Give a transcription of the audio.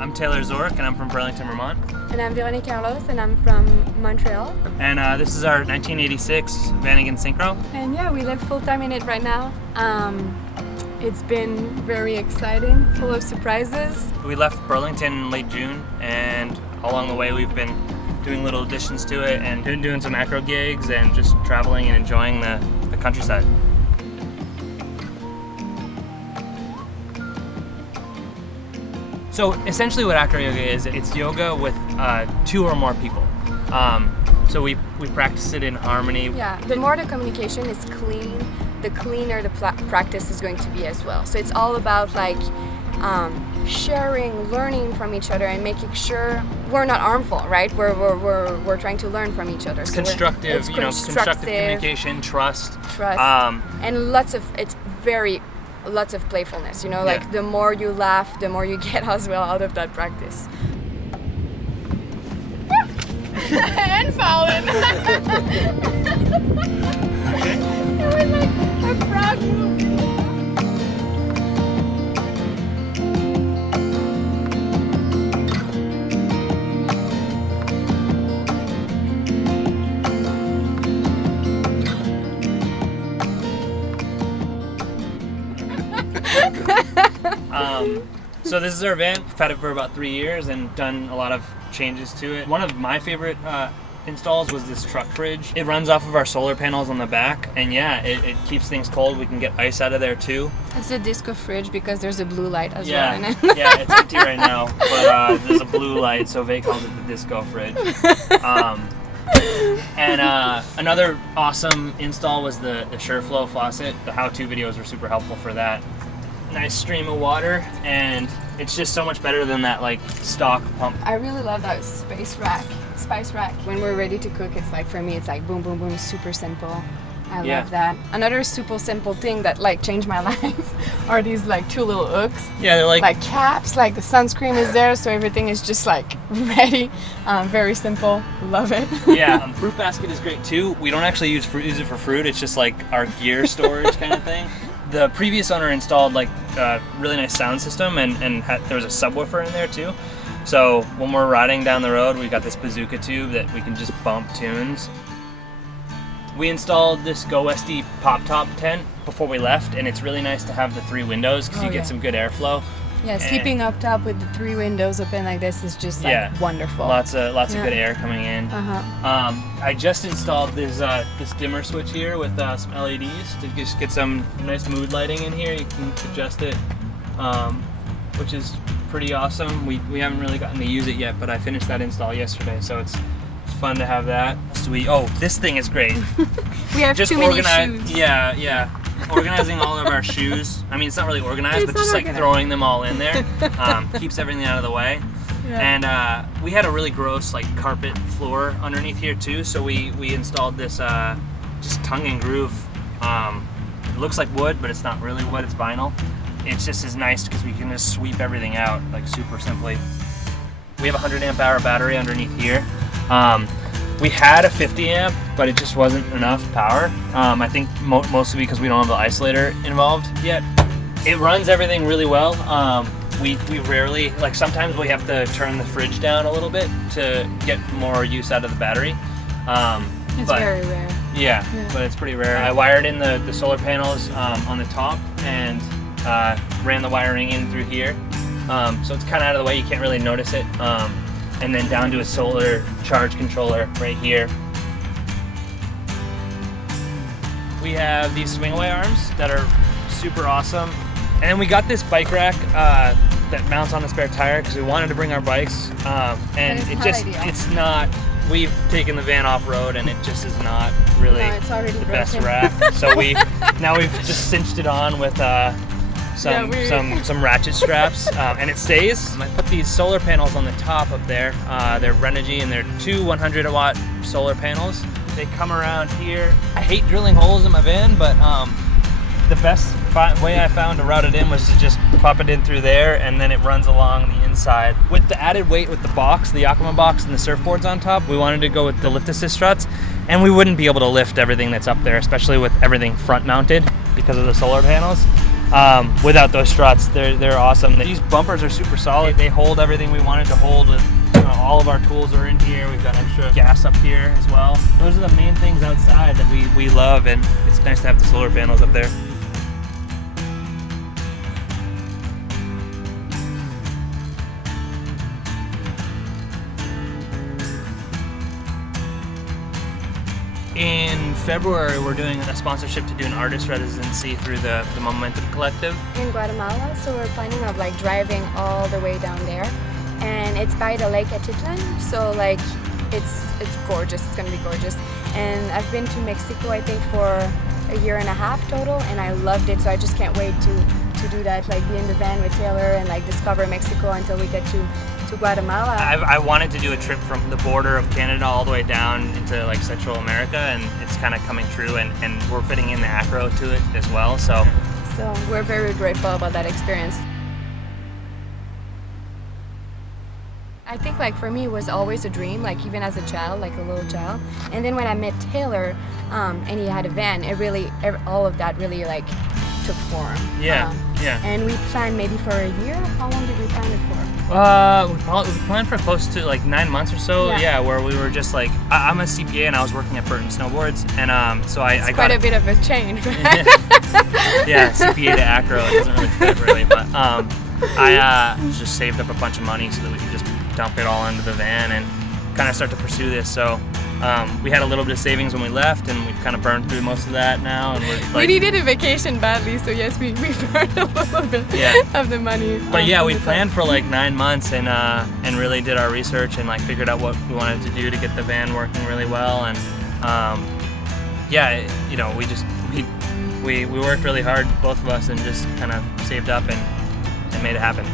I'm Taylor Zork, and I'm from Burlington, Vermont. And I'm Veronique and I'm from Montreal. And this is our 1986 Vanagon Synchro. And yeah, we live full-time in it right now. It's been very exciting, full of surprises. We left Burlington in late June, and along the way we've been doing little additions to it and doing some acro gigs and just traveling and enjoying the countryside. So essentially what acroyoga is, it's yoga with 2 or more people. So we practice it in harmony. Yeah, the more the communication is clean, the cleaner the practice is going to be as well. So it's all about like sharing, learning from each other, and making sure we're not harmful, right? We're trying to learn from each other. It's constructive, constructive communication, trust. And lots of playfulness, like the more you laugh, the more you get as well out of that practice. And falling. It was like a frog movement. So this is our van. We've had it for about 3 years and done a lot of changes to it. One of my favorite installs was this truck fridge. It runs off of our solar panels on the back, and yeah, it keeps things cold. We can get ice out of there too. It's a disco fridge because there's a blue light as well in it. Yeah, it's empty right now, but there's a blue light, so Vay calls it the disco fridge. Another awesome install was the Shurflo Faucet. The how-to videos were super helpful for that. Nice stream of water, and it's just so much better than that like stock pump. I really love that spice rack. When we're ready to cook, it's like, for me, it's like boom, boom, boom, super simple. I love that. Another super simple thing that like changed my life are these like 2 little hooks. Yeah, they're like caps. Like the sunscreen is there, so everything is just like ready. Very simple. Love it. Yeah, fruit basket is great too. We don't actually use it for fruit. It's just like our gear storage kind of thing. The previous owner installed like a really nice sound system, and there was a subwoofer in there too. So when we're riding down the road, we got this bazooka tube that we can just bump tunes. We installed this GoWesty pop top tent before we left, and it's really nice to have the 3 windows because you get some good airflow. Yeah, sleeping up top with the 3 windows open like this is just like wonderful. Lots of good air coming in. I just installed this dimmer switch here with some LEDs to just get some nice mood lighting in here. You can adjust it, which is pretty awesome. We haven't really gotten to use it yet, but I finished that install yesterday, so it's fun to have that. This thing is great. We have just too many shoes. Yeah. Organizing all of our shoes. I mean, it's not really organized, but just like throwing them all in there keeps everything out of the way. Yeah. And we had a really gross like carpet floor underneath here too, so we installed this just tongue and groove. It looks like wood, but it's not really wood, it's vinyl. It's just as nice because we can just sweep everything out like super simply. We have a 100 amp hour battery underneath here. We had a 50 amp, but it just wasn't enough power. I think mostly because we don't have the isolator involved yet. It runs everything really well. We rarely, like sometimes we have to turn the fridge down a little bit to get more use out of the battery. It's very rare. Yeah, but it's pretty rare. I wired in the solar panels on the top and ran the wiring in through here. So it's kind of out of the way, you can't really notice it. And then down to a solar charge controller right here. We have these swing away arms that are super awesome. And then we got this bike rack that mounts on a spare tire because we wanted to bring our bikes. And it's not, we've taken the van off road and it just is not really the best rack. So we've just cinched it on with some ratchet straps, and it stays. I put these solar panels on the top up there. They're Renogy, and they're 2 100-watt solar panels. They come around here. I hate drilling holes in my van, but the best way I found to route it in was to just pop it in through there, and then it runs along the inside. With the added weight with the box, the Yakima box, and the surfboards on top, we wanted to go with the lift assist struts, and we wouldn't be able to lift everything that's up there, especially with everything front mounted because of the solar panels. without those struts. They're awesome. These bumpers are super solid. They hold everything we wanted to hold. With all of our tools are in here. We've got extra gas up here as well. Those are the main things outside that we love, and it's nice to have the solar panels up there. In February, we're doing a sponsorship to do an artist residency through the Momentum Collective in Guatemala. So we're planning of like driving all the way down there, and it's by the lake Atitlan. So like it's gorgeous. It's gonna be gorgeous. And I've been to Mexico, I think, for a year and a half total, and I loved it. So I just can't wait to do that, like be in the van with Taylor and like discover Mexico until we get to Guatemala. I wanted to do a trip from the border of Canada all the way down into like Central America, and it's kind of coming true, and we're fitting in the Acro to it as well. So we're very grateful about that experience. I think like for me it was always a dream, like even as a child, like a little child. And then when I met Taylor, and he had a van, it really, all of that really like took form. Yeah. And we planned maybe for a year. How long did we plan it for? We planned for close to like 9 months or so. Yeah, where we were just like, I'm a CPA and I was working at Burton Snowboards, and so I got quite a bit of a change, right? Yeah, CPA to Acro, it doesn't really fit really, but I just saved up a bunch of money so that we could just dump it all into the van and kind of start to pursue this. So we had a little bit of savings when we left, and we've kind of burned through most of that now. And we're like, we needed a vacation badly, so yes, we burned a little bit of the money. But yeah, we planned for like 9 months and really did our research and like figured out what we wanted to do to get the van working really well. And we worked really hard, both of us, and just kind of saved up and made it happen.